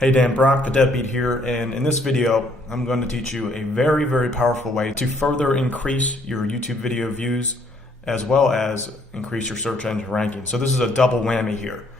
Hey Dan, Brock Deadbeat here, and in this video I'm going to teach you a very powerful way to further increase your YouTube video views as well as increase your search engine ranking. So this is a double whammy here.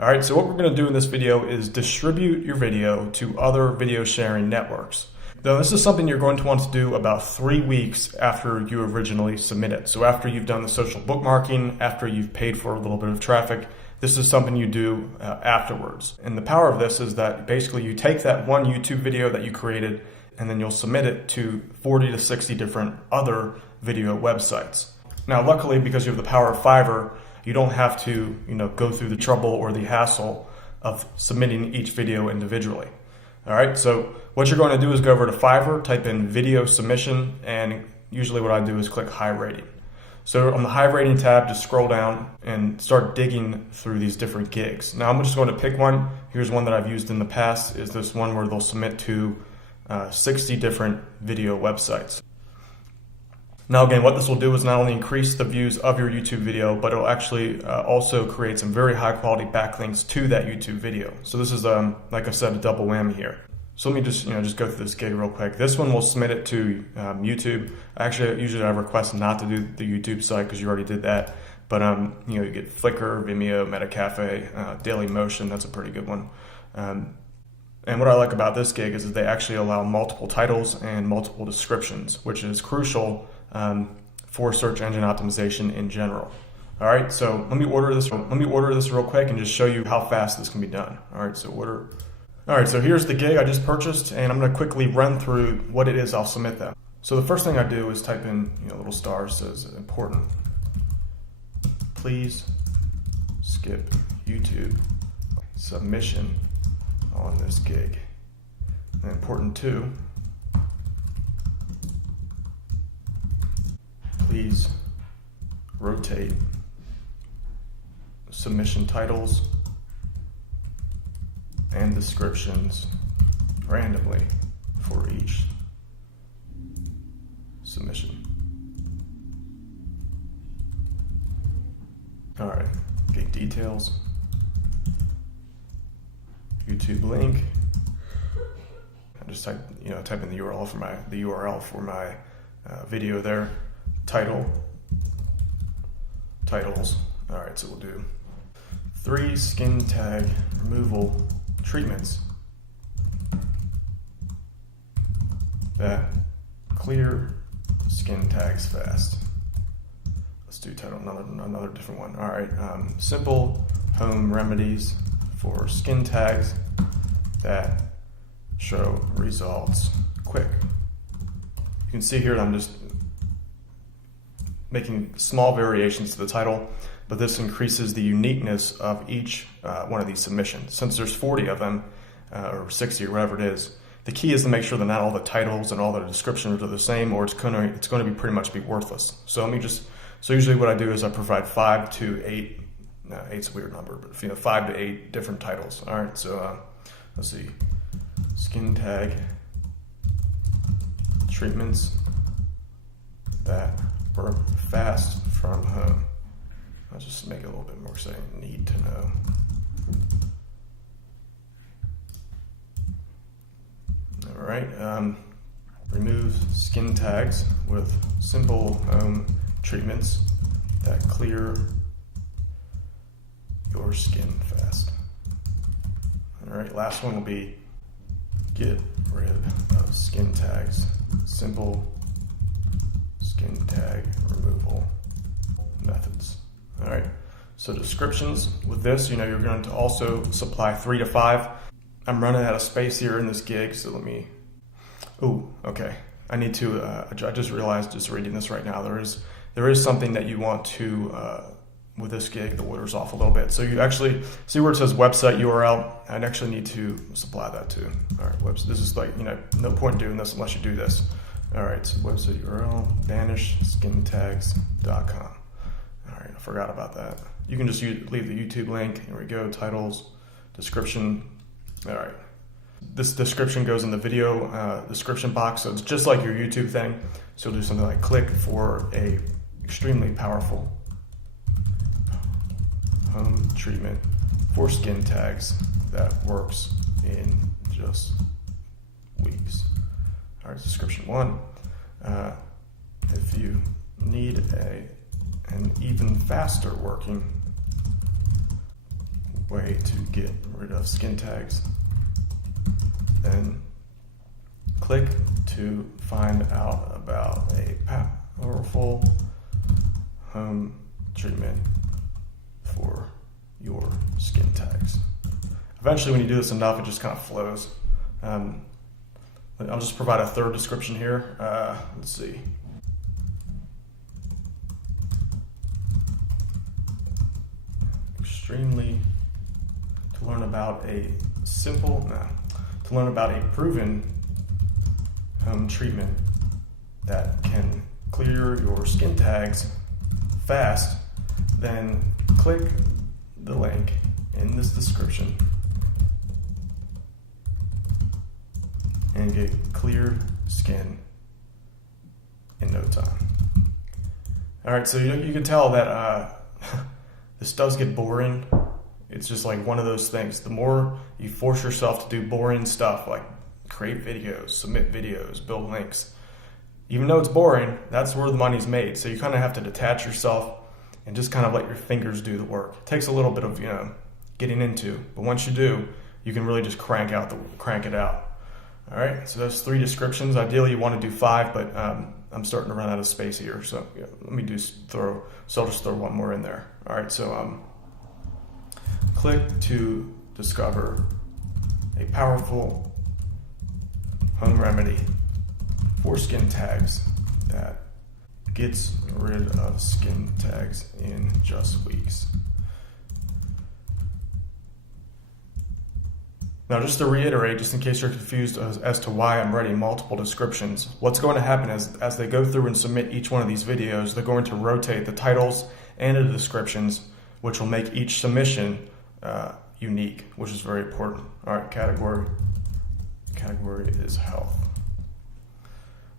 Alright, so what we're going to do in this video is distribute your video to other video sharing networks. Now this is something you're going to want to do about 3 weeks after you originally submit it. So after you've done the social bookmarking, after you've paid for a little bit of traffic, this is something you do afterwards. And the power of this is that basically you take that one YouTube video that you created and then you'll submit it to 40 to 60 different other video websites. Now luckily, because you have the power of Fiverr, you don't have to go through the trouble or the hassle of submitting each video individually. Alright, so what you're going to do is go over to Fiverr, type in video submission, and usually what I do is click high rating. So on the high rating tab, just scroll down and start digging through these different gigs. Now I'm just going to pick one. Here's one that I've used in the past, is this one where they'll submit to 60 different video websites. Now again, what this will do is not only increase the views of your YouTube video, but it'll actually also create some very high quality backlinks to that YouTube video. So this is, like I said, a double whammy here. So let me just go through this gig real quick. This one will submit it to YouTube. Actually, usually I request not to do the YouTube site because you already did that. But you get Flickr, Vimeo, Metacafe, Dailymotion. That's a pretty good one. And what I like about this gig is that they actually allow multiple titles and multiple descriptions, which is crucial for search engine optimization in general. All right, so let me order this real quick and just show you how fast this can be done. All right, so order. All right, so here's the gig I just purchased, and I'm going to quickly run through what it is I'll submit them. So the first thing I do is type in, a little star says important. Please skip YouTube submission on this gig. And important too. Please rotate submission titles and descriptions randomly for each submission. All right, gig details, YouTube link. I just type in the URL for my video there. Titles. All right, so we'll do 3 skin tag removal treatments that clear skin tags fast. Let's do title, another different one. All right, simple home remedies for skin tags that show results quick. You can see here that I'm just making small variations to the title, but this increases the uniqueness of each one of these submissions. Since there's 40 of them, or 60 or whatever it is, the key is to make sure that not all the titles and all the descriptions are the same, or it's going to be pretty much be worthless. So usually what I do is I provide 5 to 8, 8's a weird number, but 5 to 8 different titles. All right, so let's see, skin tag treatments that work fast from home. I'll just make it a little bit more saying need to know. All right, remove skin tags with simple home treatments that clear your skin fast. All right, last one will be get rid of skin tags. Simple skin tag removal methods. All right, so descriptions with this, you're going to also supply 3 to 5. I'm running out of space here in this gig, so let me, okay. I need to, I just realized just reading this right now, there is something that you want to, with this gig, the order's off a little bit. So you actually, see where it says website URL? I'd actually need to supply that too. All right, this is like, no point in doing this unless you do this. All right, so website URL, vanishskintags.com. All right, I forgot about that. You can just leave the YouTube link. Here we go, titles, description. All right, this description goes in the video description box, so it's just like your YouTube thing. So you'll do something like click for a extremely powerful home treatment for skin tags that works in just weeks. All right, description 1. If you need an even faster working way to get rid of skin tags, then click to find out about a powerful home treatment for your skin tags. Eventually, when you do this enough, it just kind of flows. I'll just provide a third description here. Let's see. To learn about a proven home treatment that can clear your skin tags fast, then click the link in this description and get clear skin in no time. All right, so you can tell that this does get boring. It's just like one of those things. The more you force yourself to do boring stuff like create videos, submit videos, build links, even though it's boring, that's where the money's made. So you kind of have to detach yourself and just kind of let your fingers do the work. It takes a little bit of getting into, but once you do, you can really just crank it out. All right, so those 3 descriptions. Ideally, you want to do 5, but I'm starting to run out of space here. So yeah, I'll just throw one more in there. All right, so click to discover a powerful home remedy for skin tags that gets rid of skin tags in just weeks. Now, just to reiterate, just in case you're confused as to why I'm writing multiple descriptions, what's going to happen is as they go through and submit each one of these videos, they're going to rotate the titles and the descriptions, which will make each submission unique, which is very important. All right, category is health.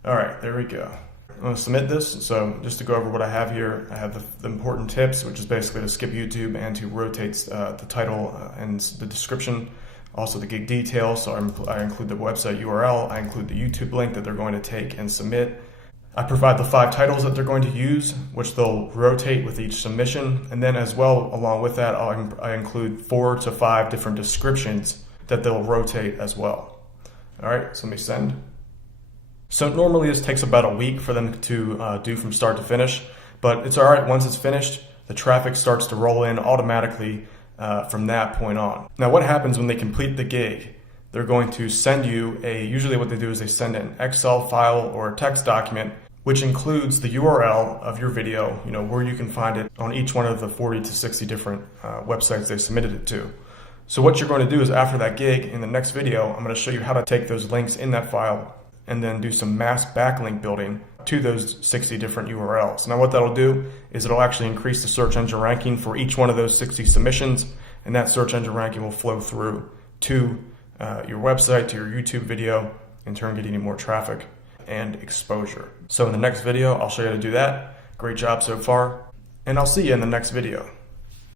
All right, there we go. I'm going to submit this. So just to go over what I have here, I have the important tips, which is basically to skip YouTube and to rotate the title and the description. Also the gig details, so I include the website URL, I include the YouTube link that they're going to take and submit. I provide the 5 titles that they're going to use, which they'll rotate with each submission. And then as well, along with that, I include 4 to 5 different descriptions that they'll rotate as well. All right, so let me send. So normally this takes about a week for them to do from start to finish, but it's all right. Once it's finished, the traffic starts to roll in automatically from that point on. Now, what happens when they complete the gig? They're going to send you usually what they do is they send an Excel file or a text document, which includes the URL of your video, where you can find it on each one of the 40 to 60 different websites they submitted it to. So what you're going to do is after that gig, in the next video, I'm going to show you how to take those links in that file and then do some mass backlink building to those 60 different URLs. Now what that'll do is it'll actually increase the search engine ranking for each one of those 60 submissions, and that search engine ranking will flow through to your website, to your YouTube video, in turn getting you more traffic and exposure. So in the next video, I'll show you how to do that. Great job so far, and I'll see you in the next video.